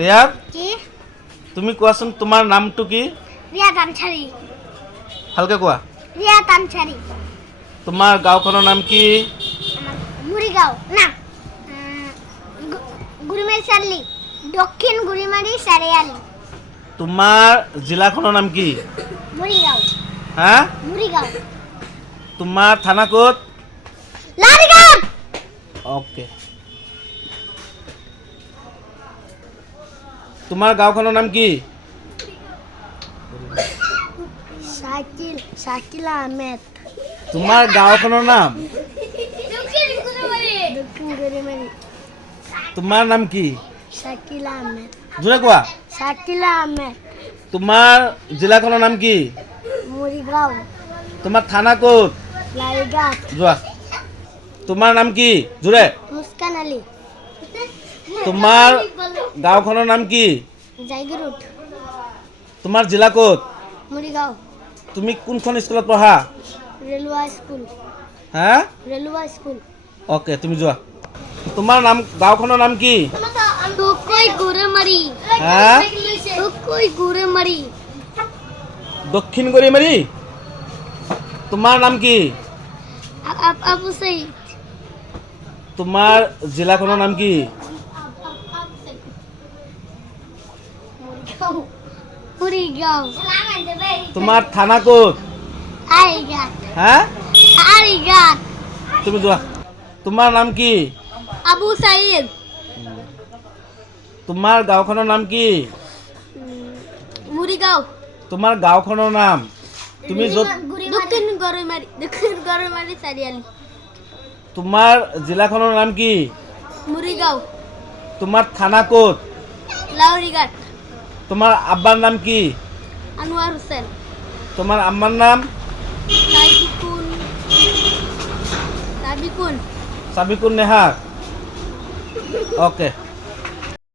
ৰিয়াত কি তুমি কোৱাচোন তোমাৰ নামটো কি? ৰিয়া তানছাৰী। ভালকে কোৱা। ৰিয়া তানছাৰী। তোমাৰ গাঁওখনৰ নাম কি? আমাৰ মুৰিগাঁও না গুৰিমাৰী চাৰিআলি, দক্ষিণ গুৰিমাৰী চাৰিআলি। তোমাৰ জিলাখনৰ নাম কি? মুৰিগাঁও। হা? মুৰিগাঁও। তোমাৰ থানা ক'ত? লাৰিগাঁও। অ'কে। তোমাৰ গাঁওখনৰ নাম কি? শাকিল আহমেদ। তোমাৰ গাঁওখনৰ নাম? দক্ষিণ গুৰিমাৰী। তোমাৰ নাম কি? শাকিল আহমেদ। জোৰে কোৱা। শাকিল আহমেদ। তোমাৰ জিলাখনৰ নাম কি? মুৰিগাঁও। তোমাৰ থানা ক'ত? লাৰিগাঁও। যোৱা। তোমাৰ নাম কি? জোৰে। মুস্কান আলী। তোমাৰ গাঁওখনৰ নাম কি? জাগিৰোড। তোমাৰ জিলা ক'ত? মুৰিগাঁও। তুমি কোনখন স্কুলত পঢ়া? ৰেলৱা স্কুল। হা? ৰেলৱা স্কুল। অ'কে, তুমি যোৱা। তোমাৰ গাঁওখনৰ নাম কি? গুৰেমাৰী। হা? গুৰেমাৰী। দক্ষিণ গৰিমাৰী। তোমাৰ নাম কি? আবু সঈদ। তোমাৰ জিলাখনৰ নাম কি? মুৰিগাঁও। তোমাৰ থানা ক'ত? আৰিঘাট। হা? আৰিঘাট। তুমি যোৱা। তোমাৰ নাম কি? আবু সাইদ। তোমাৰ গাঁওখনৰ নাম কি? মুৰিগাঁও। তোমাৰ গাঁওখনৰ নাম? তুমি য'ত দক্ষিণ গৰৈমাৰী চাৰিআলি। তোমাৰ জিলাখনৰ নাম কি? মুৰিগাঁও। তোমাৰ থানা ক'ত? লাউৰিঘাট। তোমাৰ আব্বাৰ নাম কি? আনোয়ার হোসেন। তোমাৰ আম্মাৰ নাম? সাবিকুন। সাবিকুন নেহার। ওকে।